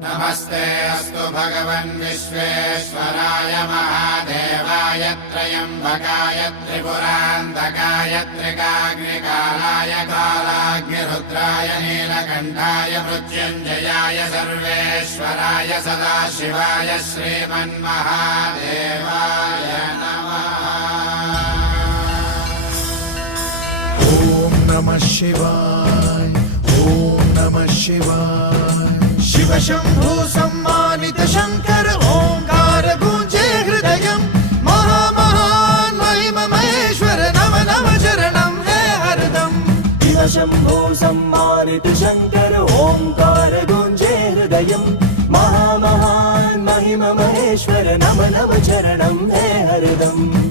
नमस्ते अस्तु भगवन् विश्वेश्वराय महादेवाय त्र्यम्बकाय त्रिपुरान्तकाय त्रिकाग्निकालाय कालाग्निरुद्राय नीलकण्ठाय मृत्युञ्जयाय सर्वेश्वराय सदाशिवाय श्रीमन्महादेवाय नमः। ॐ नमः शिवाय ॐ नमः शिवाय। शिव शंभु सम्मानित शंकर ओंकार गूंजे हृदयम् महामहान् महिम महेश्वर नम नम चरणं है हरदम्। शिव शंभु सम्मानित शंकर ओंकार गूंजे हृदयम् महामहान् महिम महेश्वर नम नम चरणं है हरदम्।